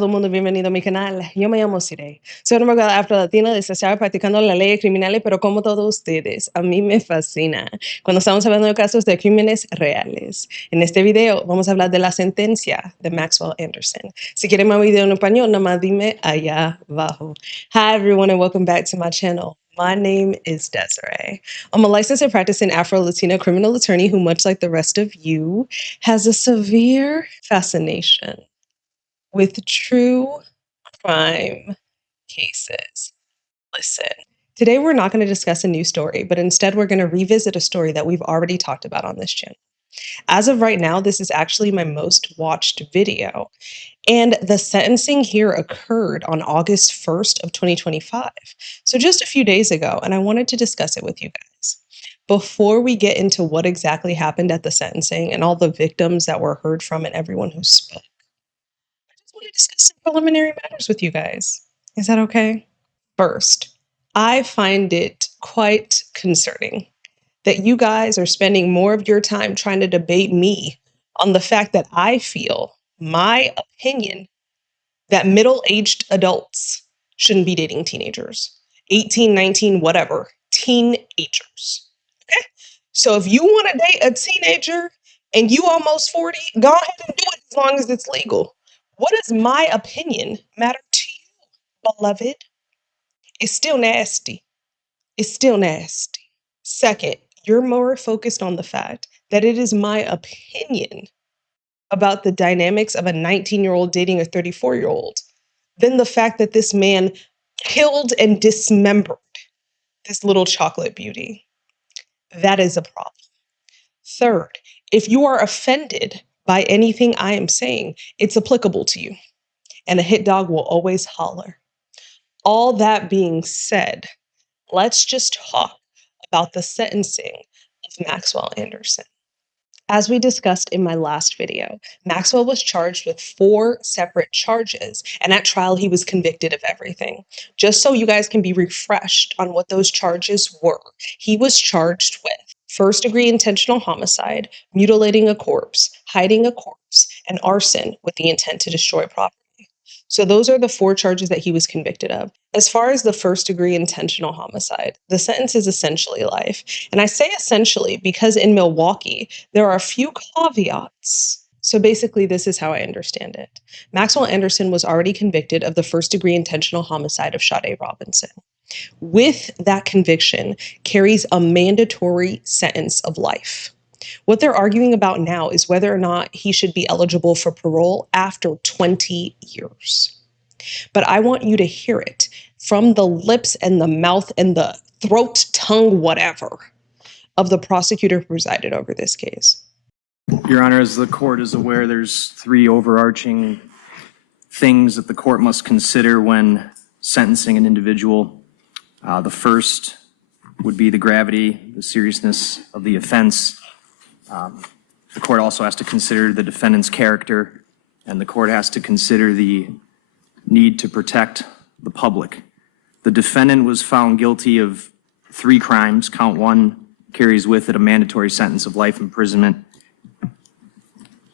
todo el mundo, bienvenido a mi canal. Yo me llamo Sade. Soy una abogada afro-latina licenciada practicando las leyes criminales, pero como todos ustedes, a mí me fascina cuando estamos hablando de casos de crímenes reales. En este video vamos a hablar de la sentencia de Maxwell Anderson. Si quieren más video en español, nada más dime allá abajo. Hi everyone and welcome back to my channel. My name is Desiree. I'm a licensed and practicing Afro-Latina criminal attorney who, much like the rest of you, has a severe fascination with true crime cases. Listen, today we're not going to discuss a new story, but instead we're going to revisit a story that we've already talked about on this channel. As of right now, this is actually my most watched video. And the sentencing here occurred on August 1st of 2025. So just a few days ago, and I wanted to discuss it with you guys. Before we get into what exactly happened at the sentencing and all the victims that were heard from and everyone who spoke, I just want to discuss some preliminary matters with you guys. Is that okay? First, I find it quite concerning that you guys are spending more of your time trying to debate me on the fact that I feel my opinion that middle-aged adults shouldn't be dating teenagers. 18, 19, whatever. Teenagers. Okay? So if you want to date a teenager and you almost 40, go ahead and do it as long as it's legal. What does my opinion matter to you, beloved? It's still nasty. It's still nasty. Second, you're more focused on the fact that it is my opinion about the dynamics of a 19-year-old dating a 34-year-old than the fact that this man killed and dismembered this little chocolate beauty. That is a problem. Third, if you are offended by anything I am saying, it's applicable to you, and a hit dog will always holler. All that being said, let's just talk about the sentencing of Maxwell Anderson. As we discussed in my last video, Maxwell was charged with 4 separate charges, and at trial he was convicted of everything. Just so you guys can be refreshed on what those charges were, he was charged with first-degree intentional homicide, mutilating a corpse, hiding a corpse, and arson with the intent to destroy property. So those are the 4 charges that he was convicted of. As far as the first-degree intentional homicide, the sentence is essentially life. And I say essentially because in Milwaukee, there are a few caveats. So basically, this is how I understand it. Maxwell Anderson was already convicted of the first-degree intentional homicide of Sade Robinson. With that conviction carries a mandatory sentence of life. What they're arguing about now is whether or not he should be eligible for parole after 20 years. But I want you to hear it from the lips and the mouth and the throat, tongue, whatever, of the prosecutor who presided over this case. Your Honor, as the court is aware, there's 3 overarching things that the court must consider when sentencing an individual. The first would be the gravity, the seriousness of the offense. The court also has to consider the defendant's character, and the court has to consider the need to protect the public. The defendant was found guilty of 3 crimes. Count 1 carries with it a mandatory sentence of life imprisonment.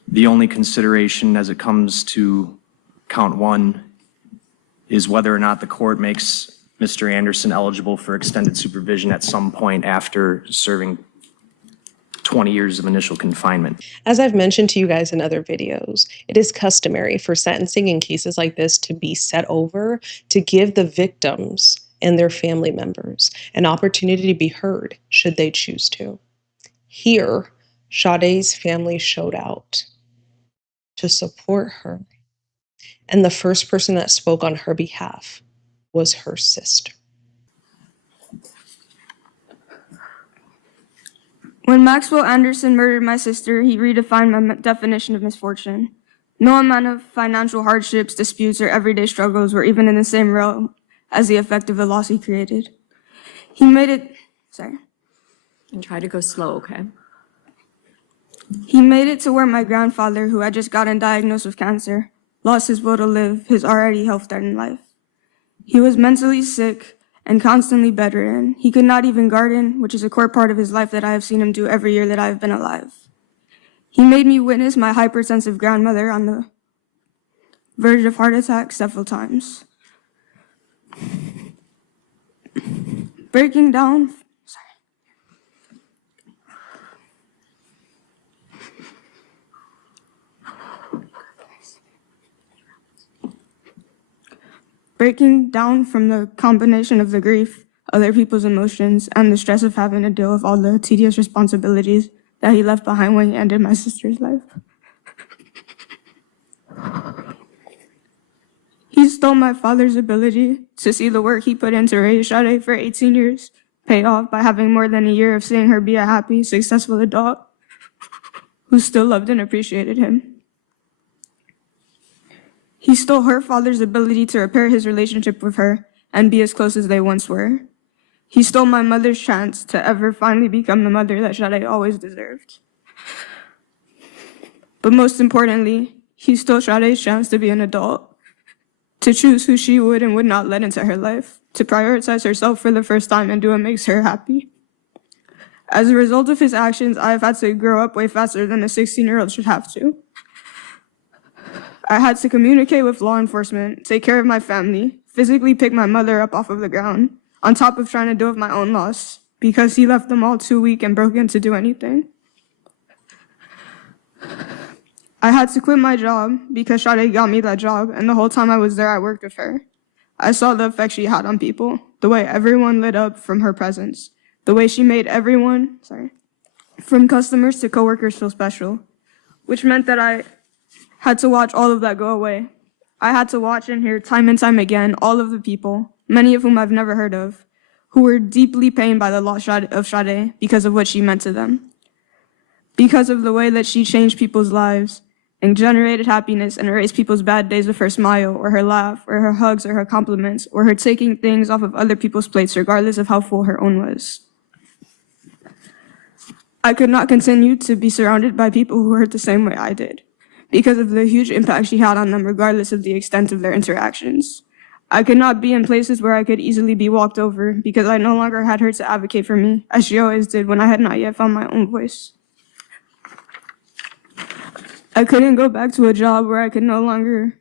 The only consideration as it comes to count 1 is whether or not the court makes Mr. Anderson eligible for extended supervision at some point after serving 20 years of initial confinement. As I've mentioned to you guys in other videos, it is customary for sentencing in cases like this to be set over to give the victims and their family members an opportunity to be heard should they choose to. Here, Sade's family showed out to support her, and the first person that spoke on her behalf was her sister. When Maxwell Anderson murdered my sister, he redefined my definition of misfortune. No amount of financial hardships, disputes, or everyday struggles were even in the same realm as the effect of the loss he created. He made it, And try to go slow, okay? He made it to where my grandfather, who had just gotten diagnosed with cancer, lost his will to live his already health-threatening life. He was mentally sick and constantly bedridden. He could not even garden, which is a core part of his life that I have seen him do every year that I have been alive. He made me witness my hypersensitive grandmother on the verge of heart attack several times. Breaking down, breaking down from the combination of the grief, other people's emotions, and the stress of having to deal with all the tedious responsibilities that he left behind when he ended my sister's life. He stole my father's ability to see the work he put in to raise Sade for 18 years pay off by having more than a year of seeing her be a happy, successful adult who still loved and appreciated him. He stole her father's ability to repair his relationship with her and be as close as they once were. He stole my mother's chance to ever finally become the mother that Sade always deserved. But most importantly, he stole Sade's chance to be an adult, to choose who she would and would not let into her life, to prioritize herself for the first time and do what makes her happy. As a result of his actions, I have had to grow up way faster than a 16-year-old should have to. I had to communicate with law enforcement, take care of my family, physically pick my mother up off of the ground, on top of trying to deal with my own loss, because he left them all too weak and broken to do anything. I had to quit my job because Sade got me that job, and the whole time I was there, I worked with her. I saw the effect she had on people, the way everyone lit up from her presence, the way she made everyone, from customers to coworkers feel special, which meant that I had to watch all of that go away. I had to watch and hear time and time again all of the people, many of whom I've never heard of, who were deeply pained by the loss of Sade because of what she meant to them, because of the way that she changed people's lives and generated happiness and erased people's bad days with her smile or her laugh or her hugs or her compliments or her taking things off of other people's plates regardless of how full her own was. I could not continue to be surrounded by people who hurt the same way I did, because of the huge impact she had on them regardless of the extent of their interactions. I could not be in places where I could easily be walked over because I no longer had her to advocate for me, as she always did when I had not yet found my own voice. I couldn't go back to a job where I could no longer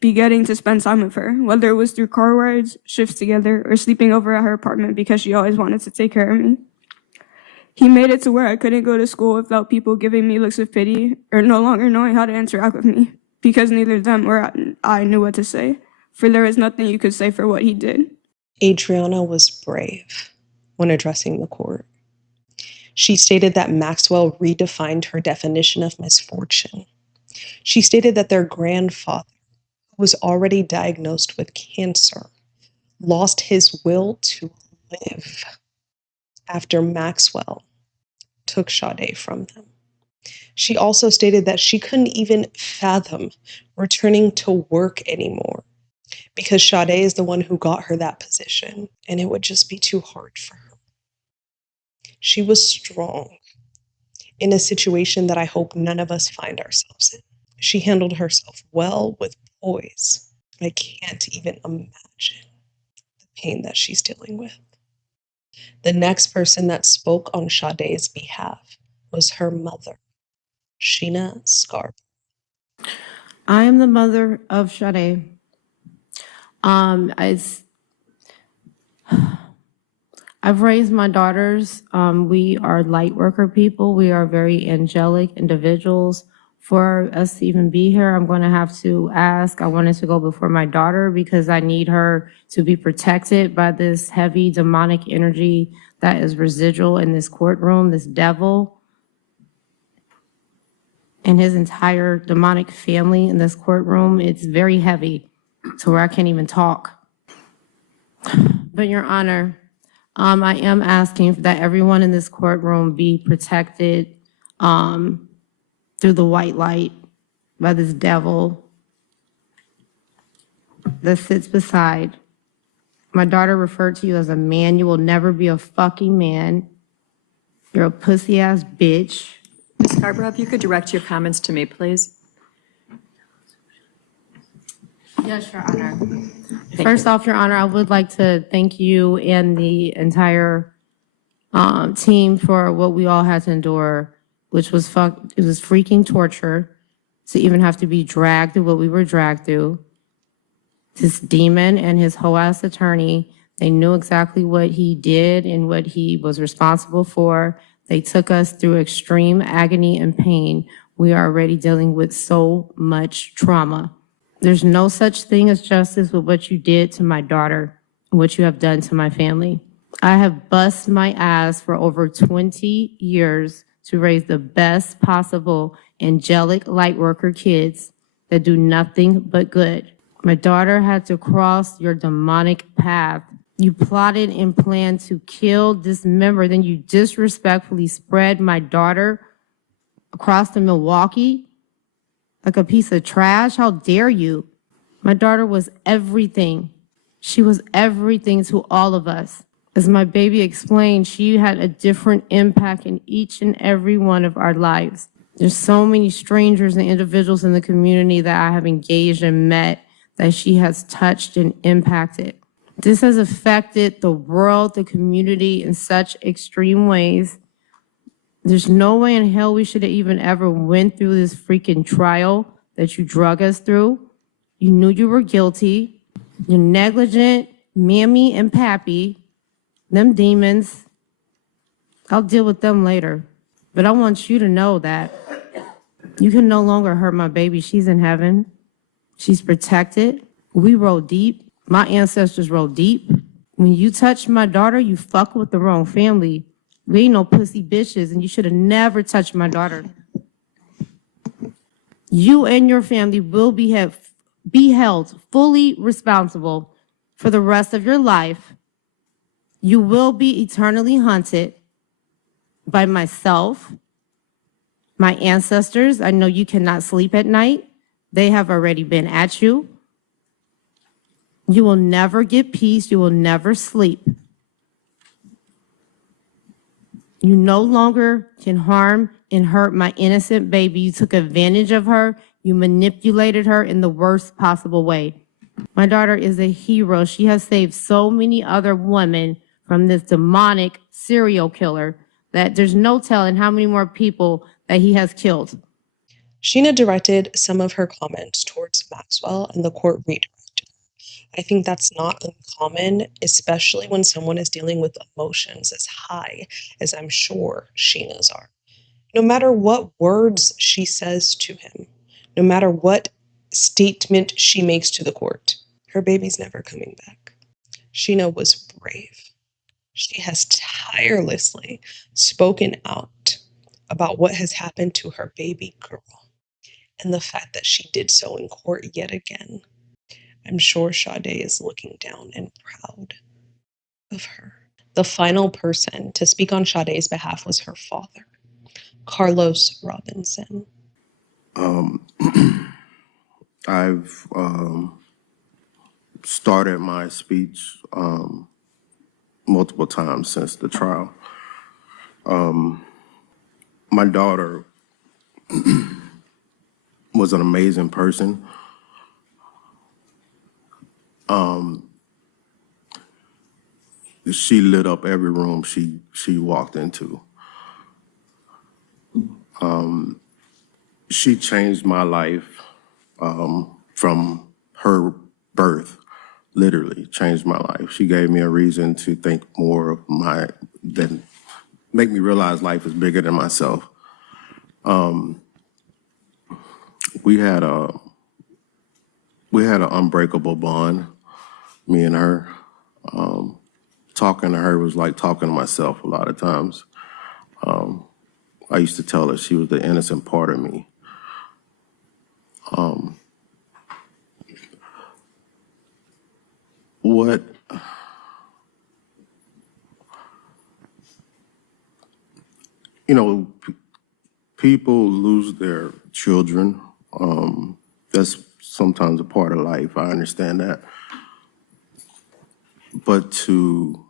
be getting to spend time with her, whether it was through car rides, shifts together, or sleeping over at her apartment because she always wanted to take care of me. He made it to where I couldn't go to school without people giving me looks of pity or no longer knowing how to interact with me because neither them or I knew what to say, for there was nothing you could say for what he did. Adrianna was brave when addressing the court. She stated that Maxwell redefined her definition of misfortune. She stated that their grandfather, who was already diagnosed with cancer, lost his will to live after Maxwell took Sade from them. She also stated that she couldn't even fathom returning to work anymore because Sade is the one who got her that position, and it would just be too hard for her. She was strong in a situation that I hope none of us find ourselves in. She handled herself well with poise. I can't even imagine the pain that she's dealing with. The next person that spoke on Sade's behalf was her mother, Sheena Scarbrough. I am the mother of Sade. I've raised my daughters. We are light worker people. We are very angelic individuals. For us to even be here, I'm going to have to ask. I wanted to go before my daughter because I need her to be protected by this heavy demonic energy that is residual in this courtroom, this devil and his entire demonic family in this courtroom. It's very heavy to where I can't even talk. But Your Honor, I am asking that everyone in this courtroom be protected through the white light by this devil that sits beside. My daughter referred to you as a man. You will never be a fucking man. You're a pussy ass bitch. Ms. Scarbrough, if you could direct your comments to me, please. Yes, Your Honor. First off, Your Honor, I would like to thank you and the entire team for what we all had to endure, which was it was freaking torture. to even have to be dragged through what we were dragged through. This demon and his whole ass attorney, they knew exactly what he did and what he was responsible for. They took us through extreme agony and pain. We are already dealing with so much trauma. There's no such thing as justice with what you did to my daughter, what you have done to my family. I have bust my ass for over 20 years to raise the best possible angelic light worker kids that do nothing but good. My daughter had to cross your demonic path. You plotted and planned to kill, dismember, then you disrespectfully spread my daughter across the Milwaukee like a piece of trash. How dare you? My daughter was everything. She was everything to all of us. As my baby explained, she had a different impact in each and every one of our lives. There's so many strangers and individuals in the community that I have engaged and met that she has touched and impacted. This has affected the world, the community in such extreme ways. There's no way in hell we should have even ever went through this freaking trial that you drug us through. You knew you were guilty. You're negligent, mammy and pappy. Them demons, I'll deal with them later. But I want you to know that you can no longer hurt my baby. She's in heaven. She's protected. We roll deep. My ancestors roll deep. When you touch my daughter, you fuck with the wrong family. We ain't no pussy bitches, and you should have never touched my daughter. You and your family will be held fully responsible for the rest of your life. You will be eternally haunted by myself, my ancestors. I know you cannot sleep at night. They have already been at you. You will never get peace. You will never sleep. You no longer can harm and hurt my innocent baby. You took advantage of her. You manipulated her in the worst possible way. My daughter is a hero. She has saved so many other women from this demonic serial killer that there's no telling how many more people that he has killed. Sheena directed some of her comments towards Maxwell, and the court redirected. I think that's not uncommon, especially when someone is dealing with emotions as high as I'm sure Sheena's are. No matter what words she says to him, no matter what statement she makes to the court, her baby's never coming back. Sheena was brave. She has tirelessly spoken out about what has happened to her baby girl, and the fact that she did so in court yet again. I'm sure Sade is looking down and proud of her. The final person to speak on Sade's behalf was her father, Carlos Robinson. I've started my speech multiple times since the trial. My daughter was an amazing person. She lit up every room she walked into. She changed my life from her birth, literally changed my life. She gave me a reason to think more of than make me realize life is bigger than myself. We had an unbreakable bond, me and her. Talking to her was like talking to myself a lot of times. I used to tell her she was the innocent part of me. People lose their children. That's sometimes a part of life. I understand that. But to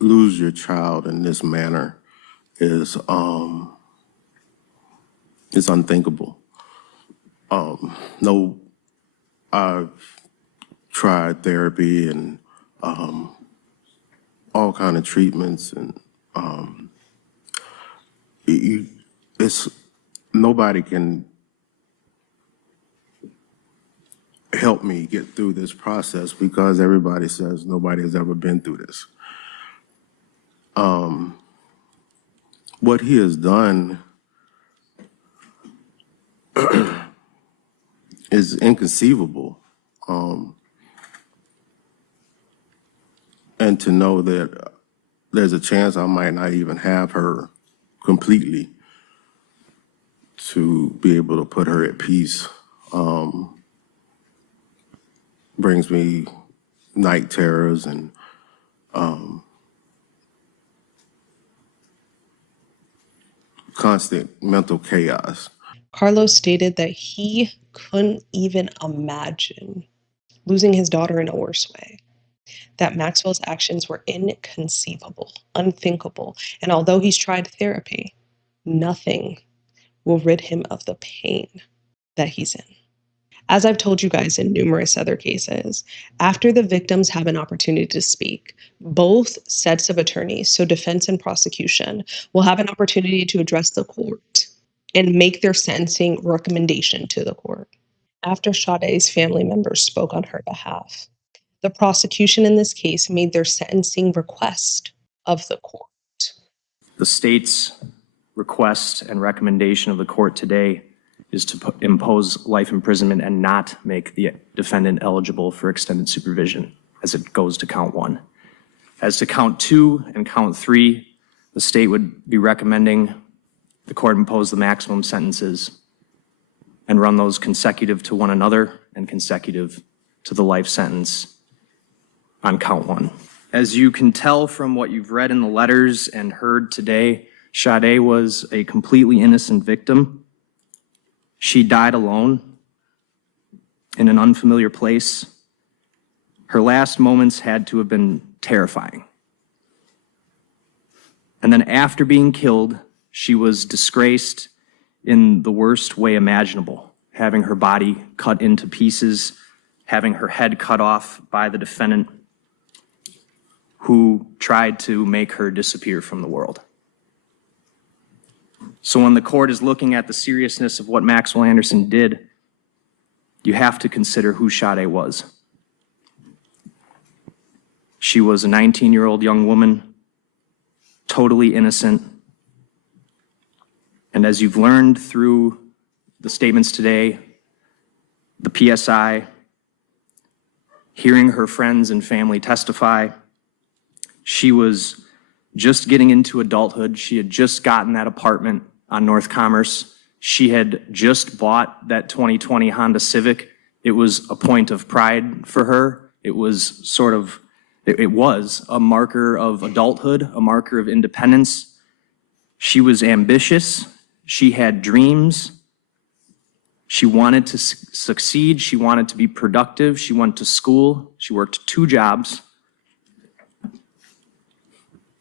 lose your child in this manner is unthinkable. No, I've tried therapy and all kind of treatments, and nobody can help me get through this process because everybody says nobody has ever been through this. What he has done is inconceivable. And to know that there's a chance I might not even have her completely to be able to put her at peace brings me night terrors and constant mental chaos. Carlos stated that he couldn't even imagine losing his daughter in a worse way, that Maxwell's actions were inconceivable, unthinkable, and although he's tried therapy, nothing will rid him of the pain that he's in. As I've told you guys in numerous other cases, after the victims have an opportunity to speak, both sets of attorneys, so defense and prosecution, will have an opportunity to address the court and make their sentencing recommendation to the court. After Sade's family members spoke on her behalf, the prosecution in this case made their sentencing request of the court. The state's request and recommendation of the court today is to impose life imprisonment and not make the defendant eligible for extended supervision as it goes to count 1. As to count 2 and count 3, the state would be recommending the court impose the maximum sentences and run those consecutive to one another and consecutive to the life sentence on count 1. As you can tell from what you've read in the letters and heard today, Sade was a completely innocent victim. She died alone in an unfamiliar place. Her last moments had to have been terrifying. And then after being killed, she was disgraced in the worst way imaginable, having her body cut into pieces, having her head cut off by the defendant who tried to make her disappear from the world. So when the court is looking at the seriousness of what Maxwell Anderson did, you have to consider who Sade was. She was a 19-year-old young woman, totally innocent. And as you've learned through the statements today, the PSI, hearing her friends and family testify, she was just getting into adulthood. She had just gotten that apartment on North Commerce. She had just bought that 2020 Honda Civic. It was a point of pride for her. It was it was a marker of adulthood, a marker of independence. She was ambitious. She had dreams. She wanted to succeed. She wanted to be productive. She went to school. She worked 2 jobs.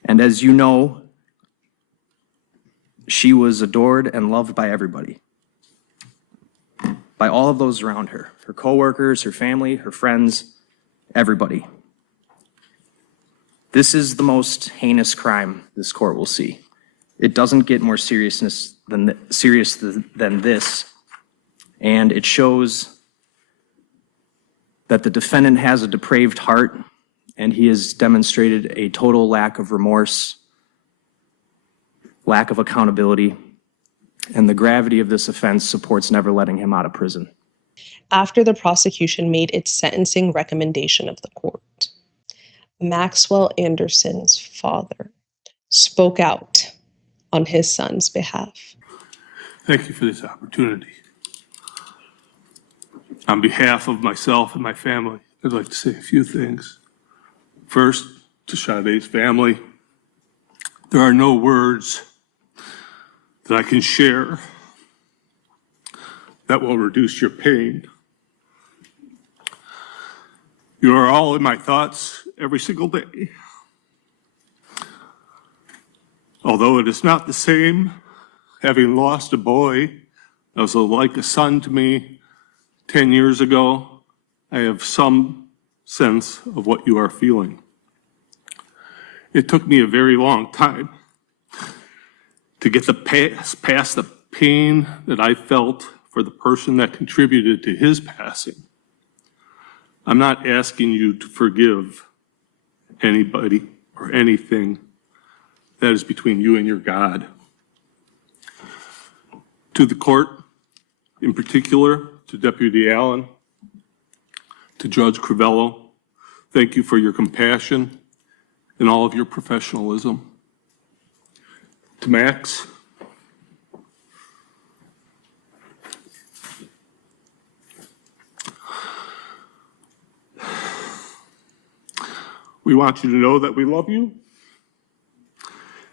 And as you know, she was adored and loved by everybody, by all of those around her, her coworkers, her family, her friends, everybody. This is the most heinous crime this court will see. It doesn't get more serious than this, and it shows that the defendant has a depraved heart, and he has demonstrated a total lack of remorse, lack of accountability, and the gravity of this offense supports never letting him out of prison. After the prosecution made its sentencing recommendation of the court, Maxwell Anderson's father spoke out on his son's behalf. Thank you for this opportunity. On behalf of myself and my family, I'd like to say a few things. First, to Sade's family, there are no words that I can share that will reduce your pain. You are all in my thoughts every single day. Although it is not the same, having lost a boy that was like a son to me 10 years ago, I have some sense of what you are feeling. It took me a very long time to get past the pain that I felt for the person that contributed to his passing. I'm not asking you to forgive anybody or anything. That is between you and your God. To the court, in particular, to Deputy Allen, to Judge Crivello, thank you for your compassion and all of your professionalism. To Max, we want you to know that we love you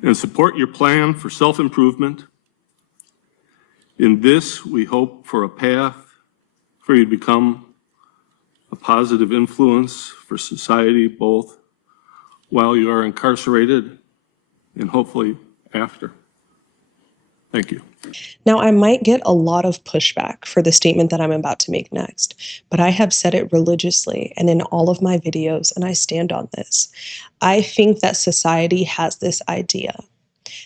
and support your plan for self-improvement. In this, we hope for a path for you to become a positive influence for society, both while you are incarcerated and hopefully after. Thank you. Now, I might get a lot of pushback for the statement that I'm about to make next, but I have said it religiously and in all of my videos, and I stand on this. I think that society has this idea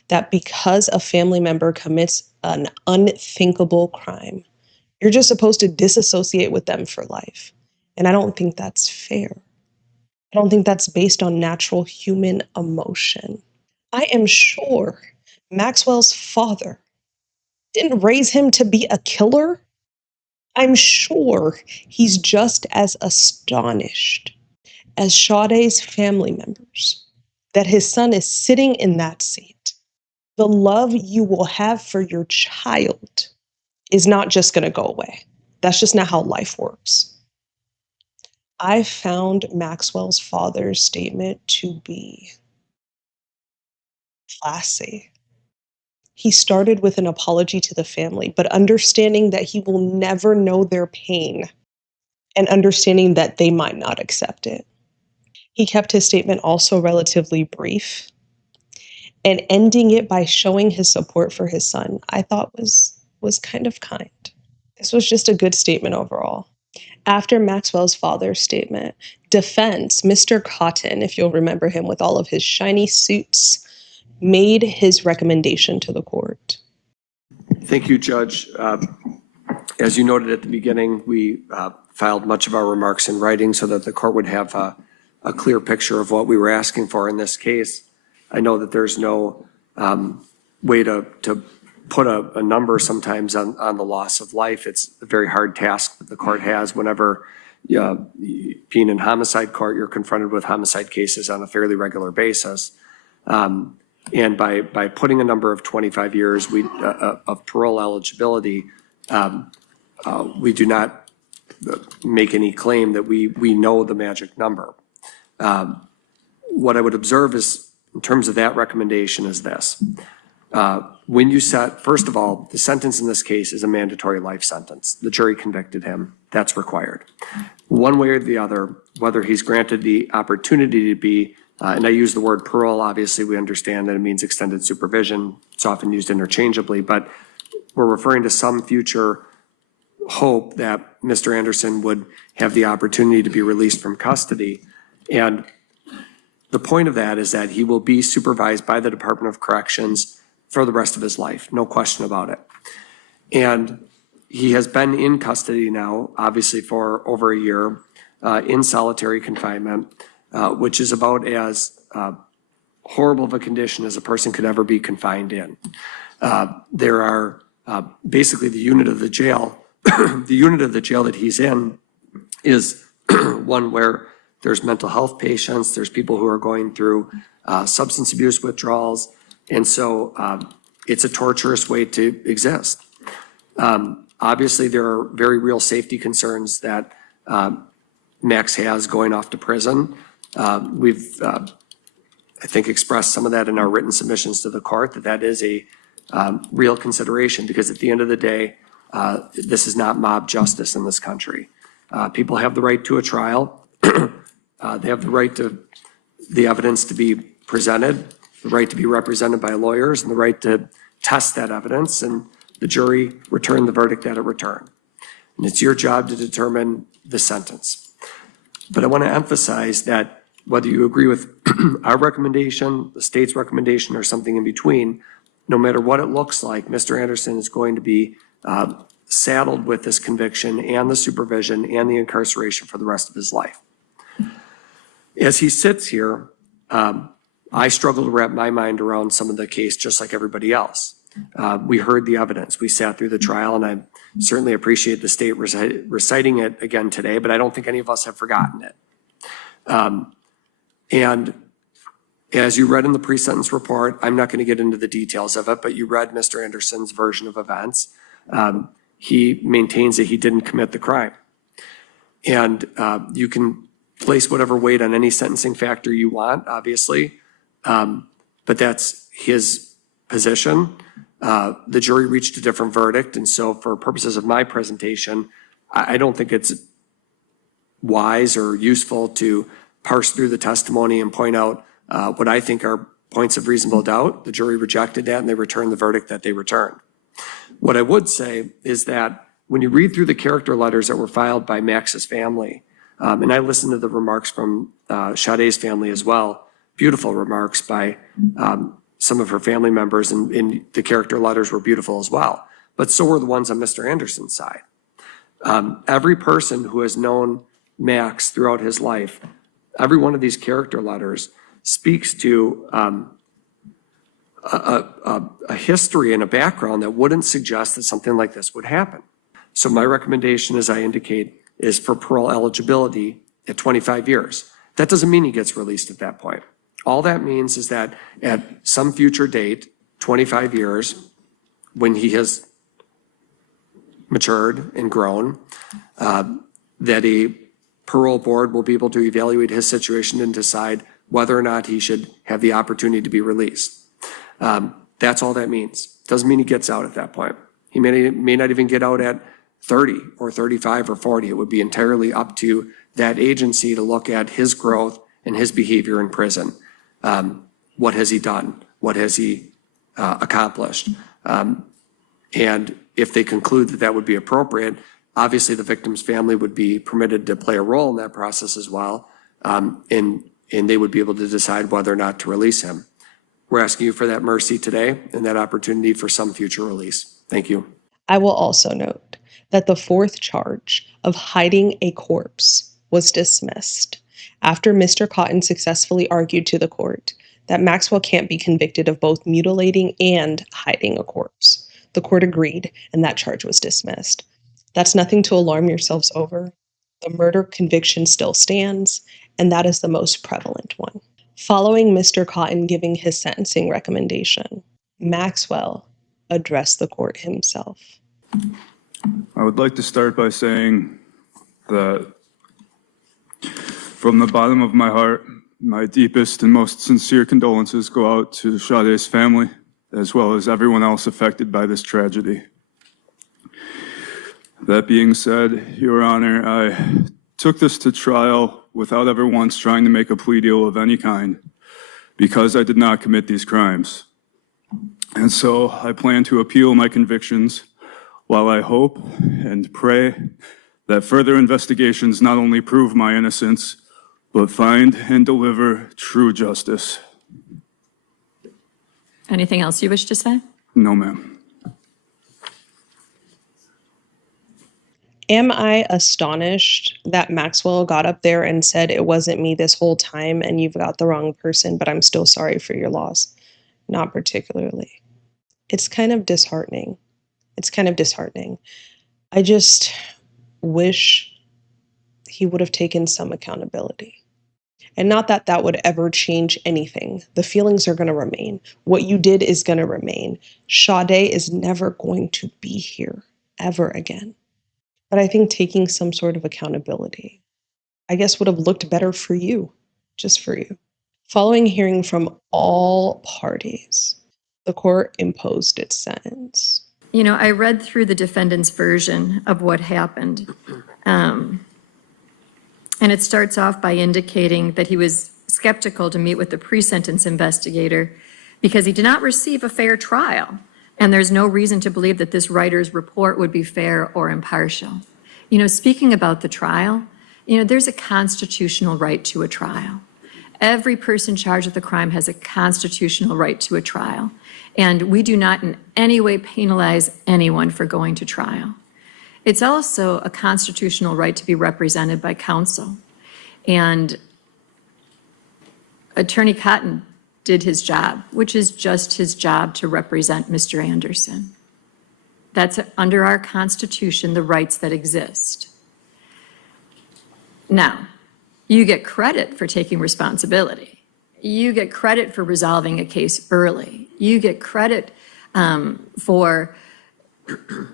that because a family member commits an unthinkable crime, you're just supposed to disassociate with them for life. And I don't think that's fair. I don't think that's based on natural human emotion. I am sure Maxwell's father didn't raise him to be a killer. I'm sure he's just as astonished as Sade's family members that his son is sitting in that seat. The love you will have for your child is not just going to go away. That's just not how life works. I found Maxwell's father's statement to be classy. He started with an apology to the family, but understanding that he will never know their pain and understanding that they might not accept it. He kept his statement also relatively brief, and ending it by showing his support for his son, I thought was kind of kind. This was just a good statement overall. After Maxwell's father's statement, defense, Mr. Cotton, if you'll remember him with all of his shiny suits, made his recommendation to the court. Thank you, Judge. As you noted at the beginning, we filed much of our remarks in writing so that the court would have a clear picture of what we were asking for in this case. I know that there's no way to put a number sometimes on the loss of life. It's a very hard task that the court has whenever being in homicide court, you're confronted with homicide cases on a fairly regular basis. And by putting a number of 25 years of parole eligibility, we do not make any claim that we know the magic number. What I would observe is, in terms of that recommendation, is this. When you set, first of all, the sentence in this case is a mandatory life sentence. The jury convicted him. That's required. One way or the other, whether he's granted the opportunity to be, and I use the word parole, obviously we understand that it means extended supervision. It's often used interchangeably, but we're referring to some future hope that Mr. Anderson would have the opportunity to be released from custody. And the point of that is that he will be supervised by the Department of Corrections for the rest of his life, no question about it. And he has been in custody now, obviously for over a year, in solitary confinement, which is about as horrible of a condition as a person could ever be confined in. There are basically the unit of the jail, the unit of the jail that he's in is one where there's mental health patients, there's people who are going through substance abuse withdrawals, and so it's a torturous way to exist. Obviously, there are very real safety concerns that Max has going off to prison. We've, I think, expressed some of that in our written submissions to the court, that is a real consideration, because at the end of the day, this is not mob justice in this country. People have the right to a trial. They have the right to the evidence to be presented, the right to be represented by lawyers, and the right to test that evidence, and the jury returned the verdict that it returned. And it's your job to determine the sentence. But I want to emphasize that whether you agree with our recommendation, the state's recommendation, or something in between, no matter what it looks like, Mr. Anderson is going to be saddled with this conviction and the supervision and the incarceration for the rest of his life. As he sits here, I struggle to wrap my mind around some of the case just like everybody else. We heard the evidence. We sat through the trial, and I certainly appreciate the state reciting it again today, but I don't think any of us have forgotten it. And as you read in the pre-sentence report, I'm not going to get into the details of it, but you read Mr. Anderson's version of events. He maintains that he didn't commit the crime. And you can place whatever weight on any sentencing factor you want, obviously, but that's his position. The jury reached a different verdict, and so for purposes of my presentation, I don't think it's wise or useful to parse through the testimony and point out what I think are points of reasonable doubt. The jury rejected that, and they returned the verdict that they returned. What I would say is that when you read through the character letters that were filed by Max's family, and I listened to the remarks from Sade's family as well, beautiful remarks by some of her family members, and the character letters were beautiful as well. But so were the ones on Mr. Anderson's side. Every person who has known Max throughout his life, every one of these character letters speaks to a history and a background that wouldn't suggest that something like this would happen. So my recommendation, as I indicate, is for parole eligibility at 25 years. That doesn't mean he gets released at that point. All that means is that at some future date, 25 years, when he has matured and grown, that a parole board will be able to evaluate his situation and decide whether or not he should have the opportunity to be released. That's all that means. Doesn't mean he gets out at that point. He may not even get out at 30 or 35 or 40. It would be entirely up to that agency to look at his growth and his behavior in prison. What has he done? What has he accomplished? And if they conclude that that would be appropriate, obviously the victim's family would be permitted to play a role in that process as well. And they would be able to decide whether or not to release him. We're asking you for that mercy today and that opportunity for some future release. Thank you. I will also note that the fourth charge of hiding a corpse was dismissed after Mr. Cotton successfully argued to the court that Maxwell can't be convicted of both mutilating and hiding a corpse. The court agreed, and that charge was dismissed. That's nothing to alarm yourselves over. The murder conviction still stands, and that is the most prevalent one. Following Mr. Cotton giving his sentencing recommendation, Maxwell addressed the court himself. I would like to start by saying that from the bottom of my heart, my deepest and most sincere condolences go out to Sade's family, as well as everyone else affected by this tragedy. That being said, Your Honor, I took this to trial without ever once trying to make a plea deal of any kind, because I did not commit these crimes. And so I plan to appeal my convictions, while I hope and pray that further investigations not only prove my innocence, but find and deliver true justice. Anything else you wish to say? No, ma'am. Am I astonished that Maxwell got up there and said it wasn't me this whole time and you've got the wrong person, but I'm still sorry for your loss? Not particularly. It's kind of disheartening. I just wish he would have taken some accountability. And not that that would ever change anything. The feelings are going to remain. What you did is going to remain. Sade is never going to be here ever again. But I think taking some sort of accountability, I guess, would have looked better for you, just for you. Following hearing from all parties, the court imposed its sentence. You know, I read through the defendant's version of what happened. And it starts off by indicating that he was skeptical to meet with the pre-sentence investigator because he did not receive a fair trial. And there's no reason to believe that this writer's report would be fair or impartial. You know, speaking about the trial, you know, there's a constitutional right to a trial. Every person charged with a crime has a constitutional right to a trial. And we do not in any way penalize anyone for going to trial. It's also a constitutional right to be represented by counsel. And Attorney Cotton did his job, which is just his job to represent Mr. Anderson. That's under our Constitution, the rights that exist. Now, you get credit for taking responsibility. You get credit for resolving a case early. You get credit for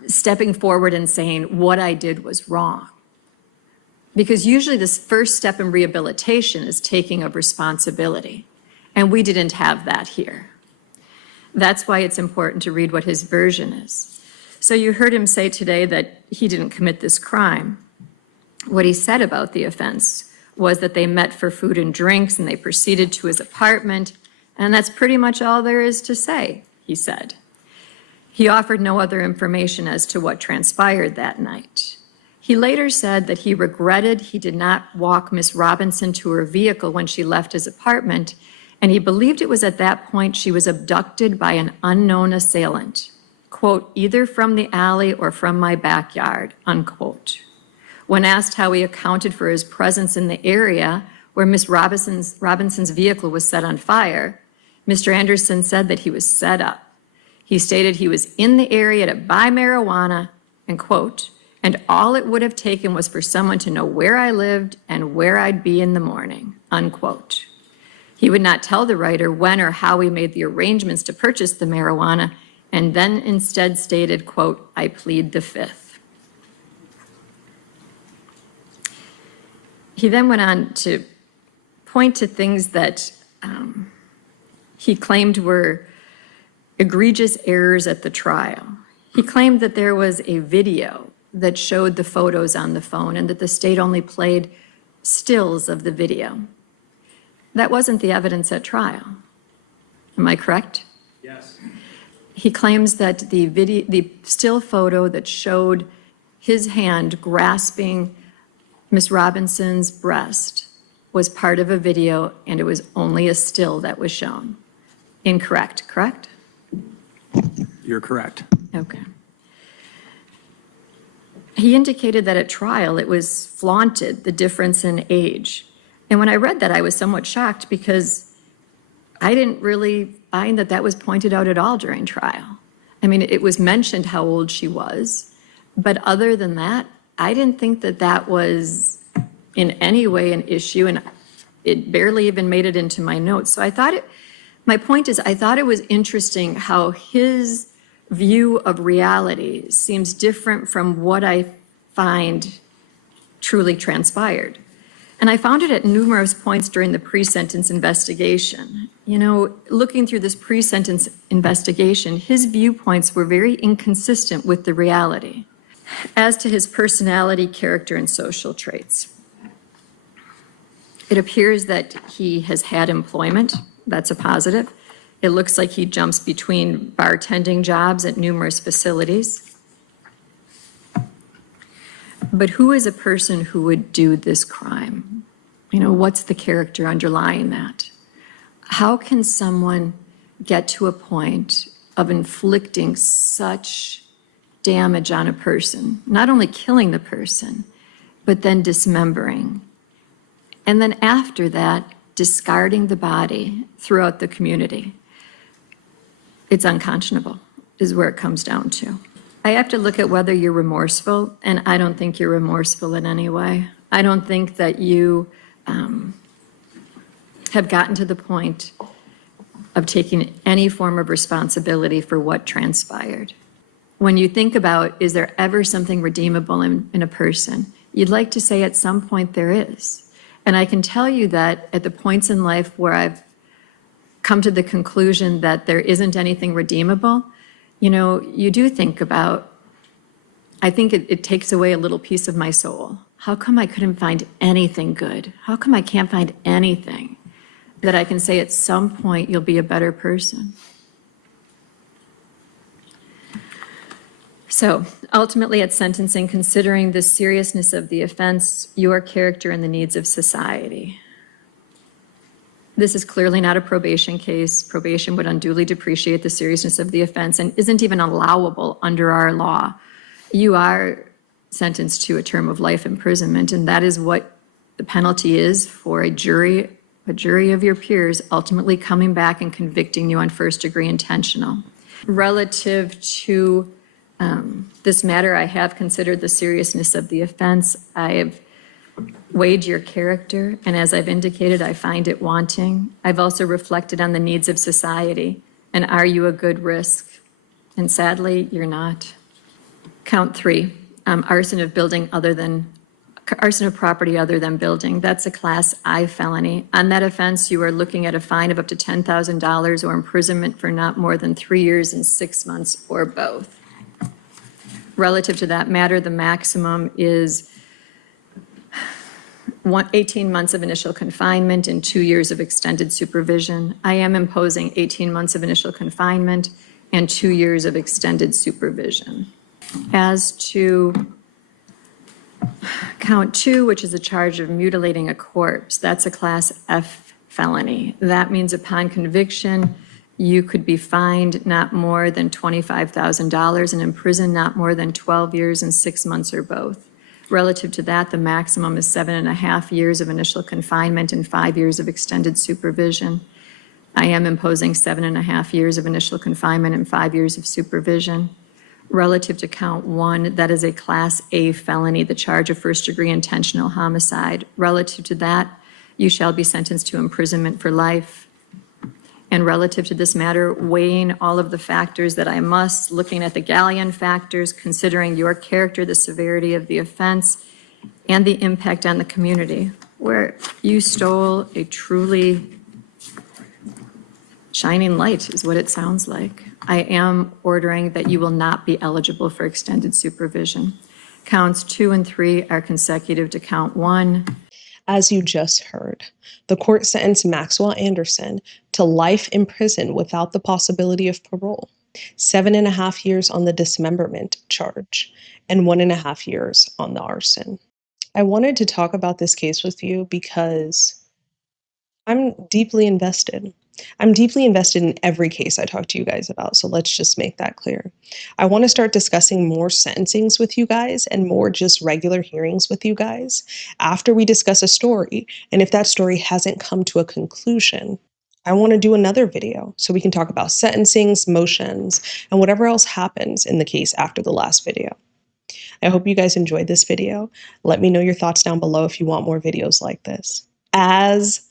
stepping forward and saying, what I did was wrong. Because usually this first step in rehabilitation is taking of responsibility, and we didn't have that here. That's why it's important to read what his version is. So you heard him say today that he didn't commit this crime. What he said about the offense was that they met for food and drinks and they proceeded to his apartment, and that's pretty much all there is to say, he said. He offered no other information as to what transpired that night. He later said that he regretted he did not walk Miss Robinson to her vehicle when she left his apartment, and he believed it was at that point she was abducted by an unknown assailant, quote, either from the alley or from my backyard, unquote. When asked how he accounted for his presence in the area where Miss Robinson's vehicle was set on fire, Mr. Anderson said that he was set up. He stated he was in the area to buy marijuana, and quote, and all it would have taken was for someone to know where I lived and where I'd be in the morning, unquote. He would not tell the writer when or how he made the arrangements to purchase the marijuana, and then instead stated, quote, I plead the fifth. He then went on to point to things that he claimed were egregious errors at the trial. He claimed that there was a video that showed the photos on the phone and that the state only played stills of the video. That wasn't the evidence at trial. Am I correct? Yes. He claims that the still photo that showed his hand grasping Miss Robinson's breast was part of a video, and it was only a still that was shown. Incorrect, correct? You're correct. Okay. He indicated that at trial it was flaunted, the difference in age. And when I read that, I was somewhat shocked because I didn't really find that that was pointed out at all during trial. I mean, it was mentioned how old she was, but other than that, I didn't think that that was in any way an issue, and it barely even made it into my notes. So my point is, I thought it was interesting how his view of reality seems different from what I find truly transpired. And I found it at numerous points during the pre-sentence investigation. You know, looking through this pre-sentence investigation, his viewpoints were very inconsistent with the reality. As to his personality, character, and social traits, it appears that he has had employment. That's a positive. It looks like he jumps between bartending jobs at numerous facilities. But who is a person who would do this crime? You know, what's the character underlying that? How can someone get to a point of inflicting such damage on a person, not only killing the person, but then dismembering? And then after that, discarding the body throughout the community. It's unconscionable, is where it comes down to. I have to look at whether you're remorseful, and I don't think you're remorseful in any way. I don't think that you have gotten to the point of taking any form of responsibility for what transpired. When you think about, is there ever something redeemable in a person, you'd like to say at some point there is. And I can tell you that at the points in life where I've come to the conclusion that there isn't anything redeemable, you know, you do think about, I think it takes away a little piece of my soul. How come I couldn't find anything good? How come I can't find anything that I can say at some point you'll be a better person? So ultimately at sentencing, considering the seriousness of the offense, your character, and the needs of society. This is clearly not a probation case. Probation would unduly depreciate the seriousness of the offense and isn't even allowable under our law. You are sentenced to a term of life imprisonment, and that is what the penalty is for a jury of your peers ultimately coming back and convicting you on first-degree intentional. Relative to this matter, I have considered the seriousness of the offense. I have weighed your character, and as I've indicated, I find it wanting. I've also reflected on the needs of society, and are you a good risk? And sadly, you're not. Count 3, arson of property other than building. That's a Class I felony. On that offense, you are looking at a fine of up to $10,000 or imprisonment for not more than 3 years and 6 months or both. Relative to that matter, the maximum is 18 months of initial confinement and 2 years of extended supervision. I am imposing 18 months of initial confinement and 2 years of extended supervision. As to count 2, which is a charge of mutilating a corpse, that's a Class F felony. That means upon conviction, you could be fined not more than $25,000 and imprisoned not more than 12 years and 6 months or both. Relative to that, the maximum is 7.5 years of initial confinement and 5 years of extended supervision. I am imposing 7.5 years of initial confinement and 5 years of supervision. Relative to count 1, that is a Class A felony, the charge of first-degree intentional homicide. Relative to that, you shall be sentenced to imprisonment for life. And relative to this matter, weighing all of the factors that I must, looking at the Galleon factors, considering your character, the severity of the offense, and the impact on the community, where you stole a truly shining light, is what it sounds like. I am ordering that you will not be eligible for extended supervision. Counts 2 and 3 are consecutive to count 1. As you just heard, the court sentenced Maxwell Anderson to life in prison without the possibility of parole, 7.5 years on the dismemberment charge, and 1.5 years on the arson. I wanted to talk about this case with you because I'm deeply invested. I'm deeply invested in every case I talk to you guys about, so let's just make that clear. I want to start discussing more sentencings with you guys and more just regular hearings with you guys after we discuss a story, and if that story hasn't come to a conclusion, I want to do another video so we can talk about sentencings, motions, and whatever else happens in the case after the last video. I hope you guys enjoyed this video. Let me know your thoughts down below if you want more videos like this. As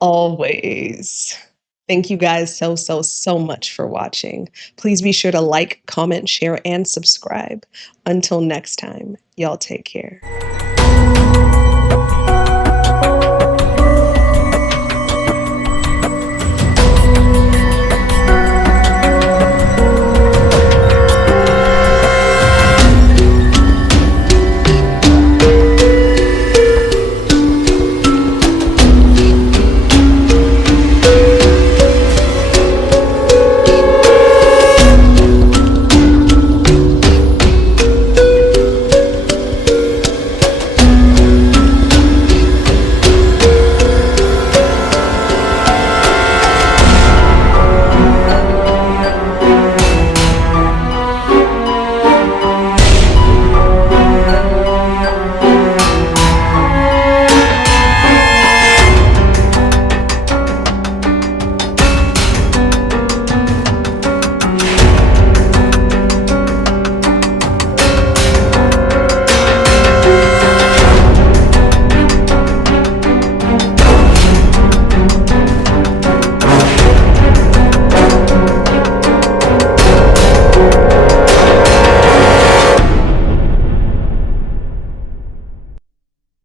always, thank you guys so much for watching. Please be sure to like, comment, share, and subscribe. Until next time, y'all take care.